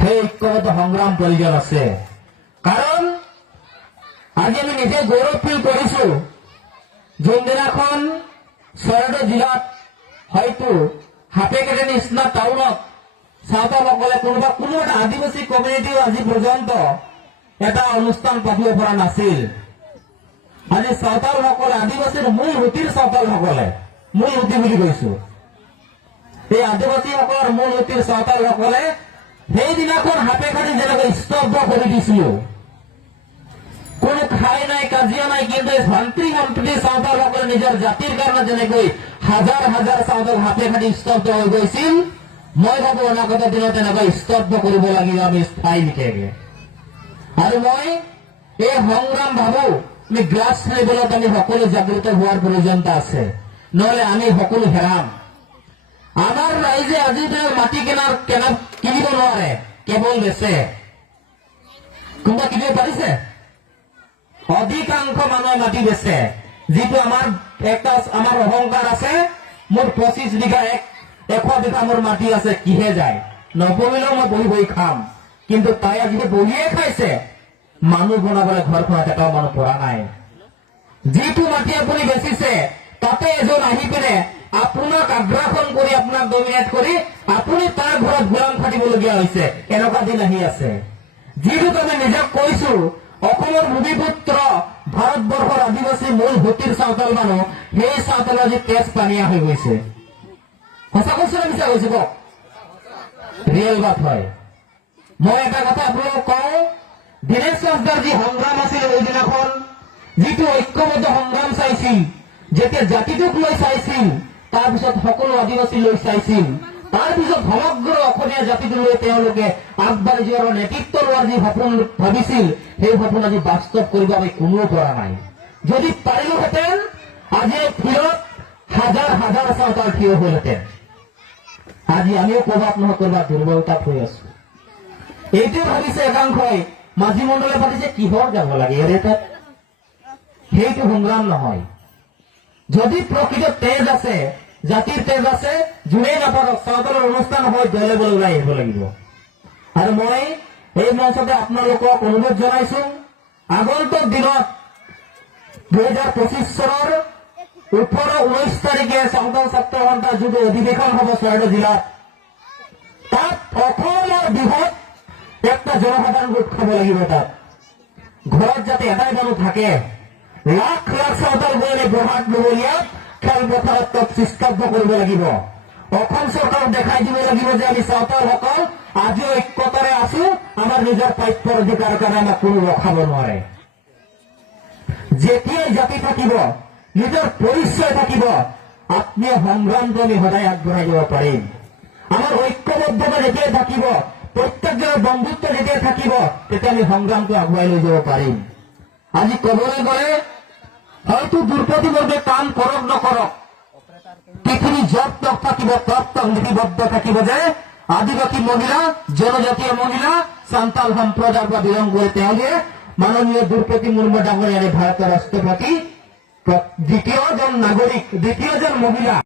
সেই ঐক্যবদ্ধ সংগ্ৰাম প্ৰয়োজন আছে। কাৰণ আজি আমি নিজে গৌৰৱ ফিল কৰিছো, যোনদিনাখন চৰাইদেউ জিলাত হয়তো হাপেকেটে নিচিনা টাউনত চাওতালসকলে কোনো এটা আদিবাসী কমিউনিটিও আজি পৰ্যন্ত এটা অনুষ্ঠান পাতিব পৰা নাছিল। আজি চাওতালসকলে, আদিবাসীৰ মূল হুটিৰ চাওতালসকলে, মূল হুটি বুলি কৈছো, এই আদিবাসীসকলৰ মূল হুটিৰ চাওতালসকলে সেইদিনাখন হাপেখাটি যেনেকৈ স্তব্ধ কৰি দিছিল, কোনো খাই নাই, কাজিয়া নাই, কিন্তু ভান্তি সম্প্ৰীতি চাওতালসকলে নিজৰ জাতিৰ কাৰণে যেনেকৈ হাজাৰ হাজাৰ চাওতাল হাপেখাটি স্তব্ধ হৈ গৈছিল, মই ভাবো অনাগত দিনত তেনেকৈ স্তব্ধ কৰিব লাগিব আমি স্থায়ী লিখেগে। আৰু মই এই সংগ্ৰাম ভাবো আমি গ্ৰাছ লেভেলত আমি সকলো জাগ্ৰত হোৱাৰ প্ৰয়োজনীয়তা আছে, নহলে আমি সকলো হেৰাম। আমাৰ ৰাইজে আজি মাটি কিনিব নোৱাৰে, কেৱল বেচে। কোনোবা কিনিব পাৰিছে? অধিকাংশ মানুহে মাটি বেচে। যিটো আমাৰ অহংকাৰ আছে, মোৰ 25 বিঘা 100 বিঘা মোৰ মাটি আছে, কিহে যায়, নপঢ়িলেও মই বহি বহি খাম। কিন্তু তাই আজি বহিয়ে খাইছে, মানুহ বনাবলৈ ঘৰখনত এটাও মানুহ পৰা নাই। যিটো মাটি আপুনি বেচিছে, তাতে এজন আহি পিনে আপোনাক আগ্ৰাসন কৰি, আপোনাক ডমিনেট কৰি আপুনি তাৰ ঘৰত গোলাম খাটিবলগীয়া হৈছে। এনেকুৱা দিন আহি আছে। যিটো আমি নিজক কৈছো, অসমৰ ভূমিপুত্ৰ ভাৰতবৰ্ষৰ আদিবাসী মূল হুটিৰ চাওতাল মানুহ, সেই চাওতালৰ আজি তেজ পানীয়া হৈ গৈছে। সঁচা কৈছো না মিছা কৈছো? কওক, ৰিয়েল বাত হয়। মই এটা কথা আপোনালোকক কওঁ, দীনেশ ৰাজদাৰ যি সংগ্ৰাম আছিল সেইদিনাখন, যিটো ঐক্যবদ্ধ সংগ্ৰাম চাইছিল, যেতিয়া জাতিটোক লৈ চাইছিল, তাৰপিছত সকলো আদিবাসী লৈ চাইছিল, তাৰপিছত সমগ্ৰ অসমীয়া জাতিটোলৈ তেওঁলোকে আগবাঢ়ি যোৱাৰ নেতৃত্ব লোৱাৰ যি সপোন ভাবিছিল, সেই সপোন আজি বাস্তৱ কৰিব আমি কোনেও পৰা নাই। যদি পাৰিলোহেঁতেন আজি এই ফিল্ডত হাজাৰ হাজাৰ চাওতাল থিয় হলহেঁতেন। আজি আমিও কৰবাত নহয় কৰবাত দুৰ্বলতাত হৈ আছো। এইটোৱে ভাবিছে একাংশই, মাঝি মণ্ডলে পাতিছে কিহৰ যাব লাগে এৰে তাত। সেইটো সংগ্ৰাম নহয়। যদি প্ৰকৃত তেজ আছে, জাতিৰ তেজ আছে, যোনেই নাপাৰক চাওতালৰ অনুষ্ঠান হয় দলে বলে ওলাই আহিব লাগিব। আৰু মই এই মঞ্চতে আপোনালোকক অনুৰোধ জনাইছো, আগন্তুক দিনত 2025 চনৰ 18-19 তাৰিখে চাওতাল ছাত্ৰ সন্থাৰ যিটো অধিৱেশন হ'ব চৰাইদেউ জিলাত, তাত অসমৰ বৃহৎ একটা জনসাধাৰণ গোট খাব লাগিব। তাত ঘৰত যাতে এটাই মানুহ থাকে, লাখ লাখ চাওতাল গৈ বহাগ বগলীয়াত খেলপথাৰত সৃষ্টাব্দ কৰিব লাগিব। অসম চৰকাৰক দেখাই দিব লাগিব যে আমি চাওতালসকল আজিও ঐক্যতাৰে আছো, আমাৰ নিজৰ প্ৰাপ্যৰ অধিকাৰৰ কাৰণে আমাক কোনো ৰখাব নোৱাৰে। যেতিয়াই জাতি থাকিব, নিজৰ পৰিচয় থাকিব, আত্মীয় সংগ্ৰামটো আমি সদায় আগবঢ়াই দিব পাৰিম। আমাৰ ঐক্যবদ্ধতা যেতিয়াই থাকিব, প্ৰত্যেকজনৰ বন্ধুত্ব যেতিয়া থাকিব, তেতিয়া আমি সংগ্ৰামটো আগুৱাই লৈ যাব পাৰিম। আজি কবলৈ গলে হয়তো দুৰ্গতিবৰ্গে কাম কৰক নকৰক, পৃথিৱী জব তক থাকিব, তপ লিপিবদ্ধ থাকিব যে আদিবাসী মহিলা, জনজাতীয় মহিলা, সান্তাল সম্প্ৰদায়ৰ পৰা বিলং কৰি তেওঁলোকে মাননীয় দ্ৰৌপদী মুৰ্মু ডাঙৰীয়াৰে ভাৰতৰ ৰাষ্ট্ৰপতি, দ্বিতীয়জন নাগৰিক, দ্বিতীয়জন মহিলা।